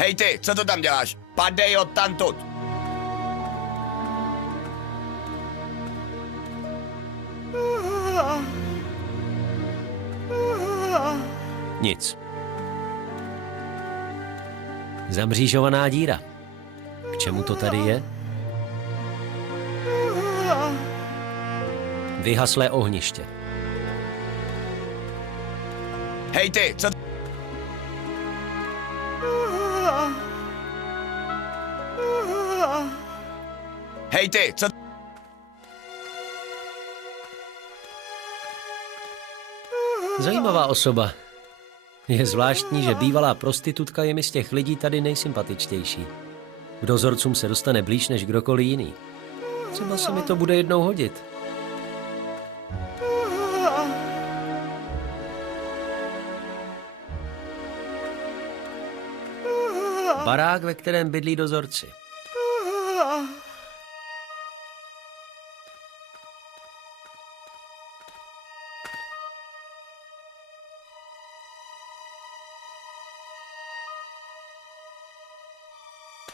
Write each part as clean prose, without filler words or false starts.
Hej ty, co to tam děláš? Padej odtamtud. Nic. Zamřížovaná díra. K čemu to tady je? Vyhaslé ohniště. Hej ty, co... Hej ty, co... Zajímavá osoba. Je zvláštní, že bývalá prostitutka je mi z těch lidí tady nejsympatičtější. K dozorcům se dostane blíž než kdokoliv jiný. Třeba se mi to bude jednou hodit. Barák, ve kterém bydlí dozorci.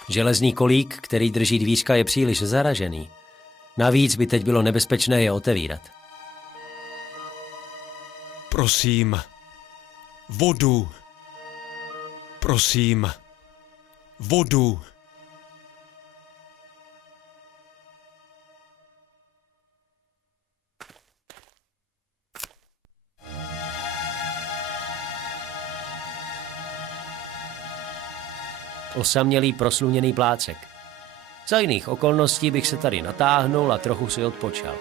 Železný kolík, který drží dvířka, je příliš zaražený. Navíc by teď bylo nebezpečné je otevírat. Prosím, vodu. Prosím, vodu. Osamělý prosluněný plácek. Za jiných okolností bych se tady natáhnul a trochu si odpočal.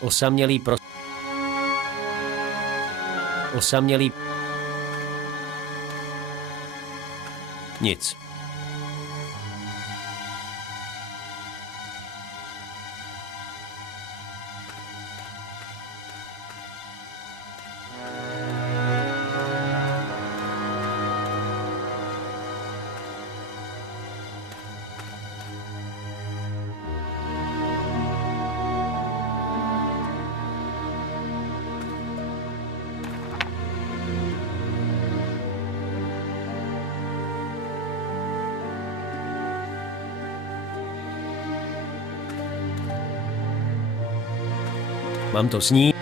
Osamělý... Nic. Mám to snít.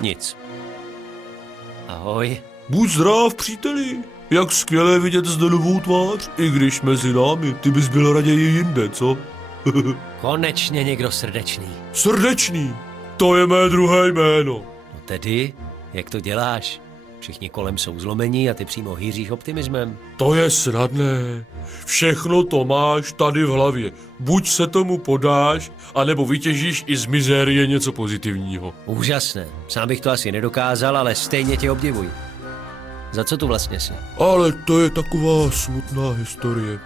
Nic. Ahoj. Buď zdrav, příteli. Jak skvělé vidět zde novou tvář, i když mezi námi ty bys byl raději jinde, co? Konečně někdo srdečný. Srdečný, to je mé druhé jméno. No tedy, jak to děláš? Všichni kolem jsou zlomení a ty přímo hýříš optimismem. To je snadné. Všechno to máš tady v hlavě. Buď se tomu podáš, anebo vytěžíš i z mizérie něco pozitivního. Úžasné. Sám bych to asi nedokázal, ale stejně tě obdivuji. Za co tu vlastně jsi? Ale to je taková smutná historie.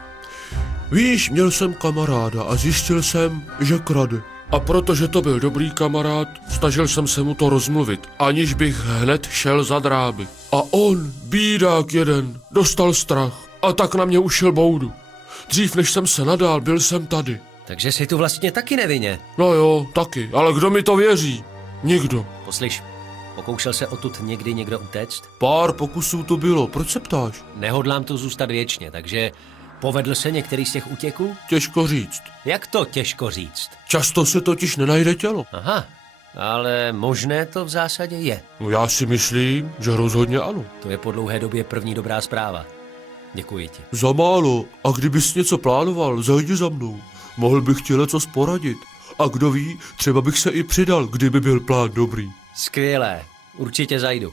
Víš, měl jsem kamaráda a zjistil jsem, že krade. A protože to byl dobrý kamarád, snažil jsem se mu to rozmluvit, aniž bych hned šel za dráby. A on, bídák jeden, dostal strach a tak na mě ušel boudu. Dřív než jsem se nadál, byl jsem tady. Takže jsi tu vlastně taky nevinně. No jo, taky, ale kdo mi to věří? Nikdo. Poslyš, pokoušel se odtud někdy někdo utéct? Pár pokusů to bylo, proč se ptáš? Nehodlám tu zůstat věčně, takže povedl se některý z těch útěků? Těžko říct. Jak to těžko říct? Často se totiž nenajde tělo. Aha, ale možné to v zásadě je. No já si myslím, že rozhodně ano. To je po dlouhé době první dobrá zpráva. Děkuji ti. Za málo. A kdybys něco plánoval, zajdi za mnou. Mohl bych ti lecos poradit. A kdo ví, třeba bych se i přidal, kdyby byl plán dobrý. Skvělé, určitě zajdu.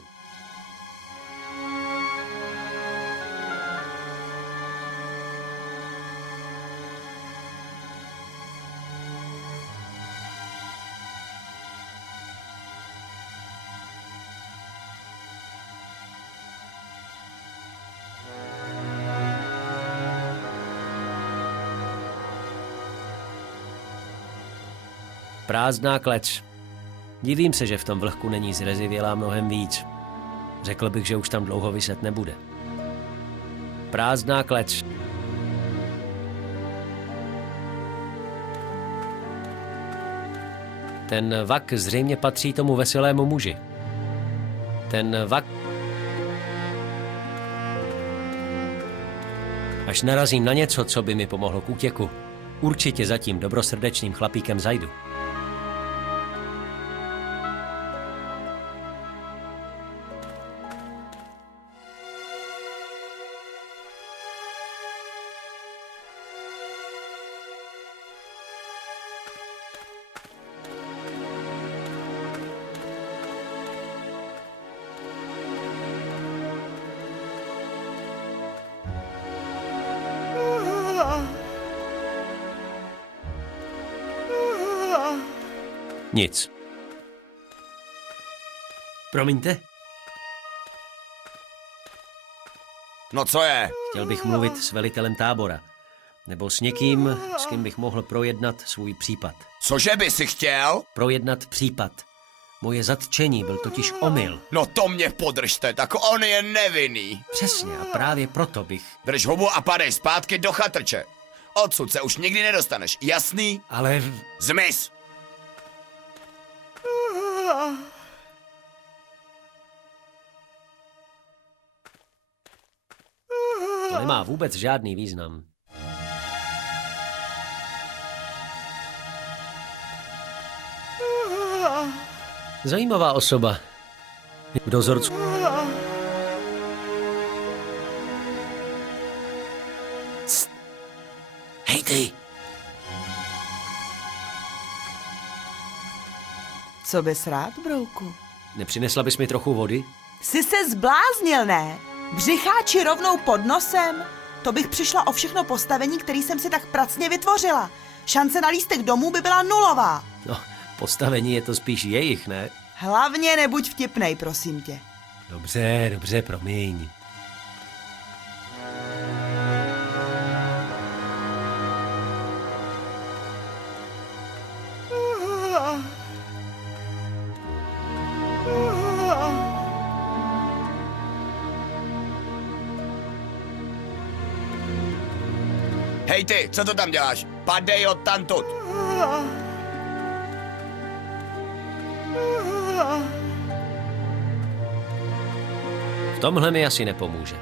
Prázdná klec. Divím se, že v tom vlhku není zrezivělá mnohem víc. Řekl bych, že už tam dlouho viset nebude. Prázdná klec. Ten vak zřejmě patří tomu veselému muži. Ten vak... Až narazím na něco, co by mi pomohlo k útěku, určitě za tím dobrosrdečným chlapíkem zajdu. Nic. Promiňte? No co je? Chtěl bych mluvit s velitelem tábora. Nebo s někým, s kým bych mohl projednat svůj případ. Cože by si chtěl? Projednat případ. Moje zatčení byl totiž omyl. No to mě podržte, tak on je nevinný. Přesně, a právě proto bych... Drž hubu a padej zpátky do chatrče. Odsud se už nikdy nedostaneš, jasný? Ale... Zmiz! To nemá vůbec žádný význam. Zajímavá osoba. V dozorcu. Cst. Hej ty! Co bys rád, brouku? Nepřinesla bys mi trochu vody? Jsi se zbláznil, ne? Břicháči rovnou pod nosem? To bych přišla o všechno postavení, který jsem si tak pracně vytvořila. Šance na lístek domů by byla nulová. No, postavení je to spíš jejich, ne? Hlavně nebuď vtipnej, prosím tě. Dobře, dobře, promiň. Hej ty, co to tam děláš? Padej odtamtud. V tomhle mi asi nepomůže.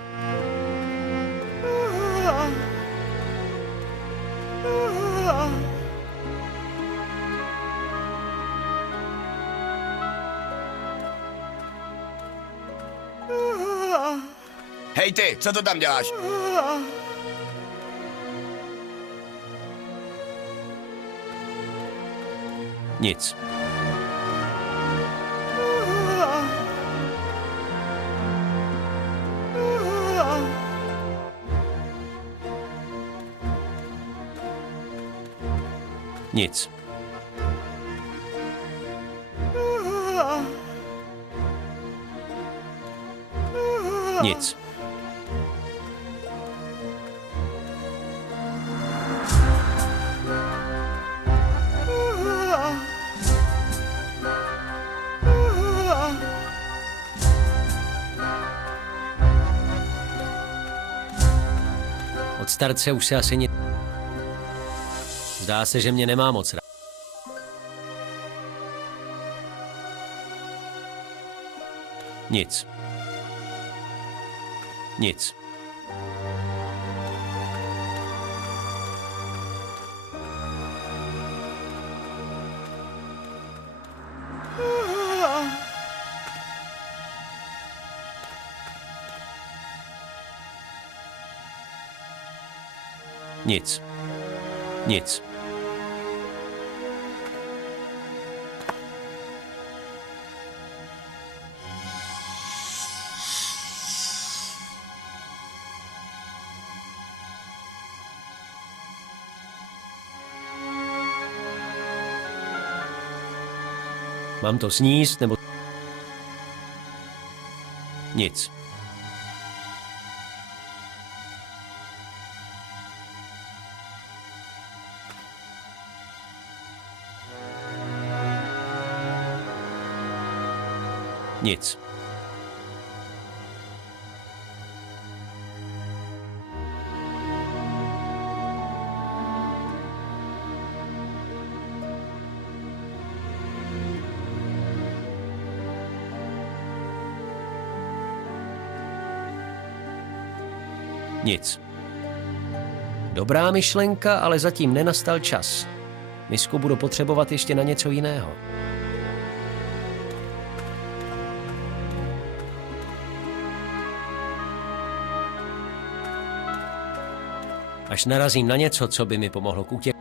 Hej ty, co to tam děláš? Nic. Nic. Nic. Od starce už se asi nic... Zdá se, že mě nemá moc rád. Nic. Nic. Nic. Nic. Mám to sníst, nebo... Nic. Nic. Nic. Dobrá myšlenka, ale zatím nenastal čas. Misku budu potřebovat ještě na něco jiného. Až narazím na něco, co by mi pomohlo k útěku,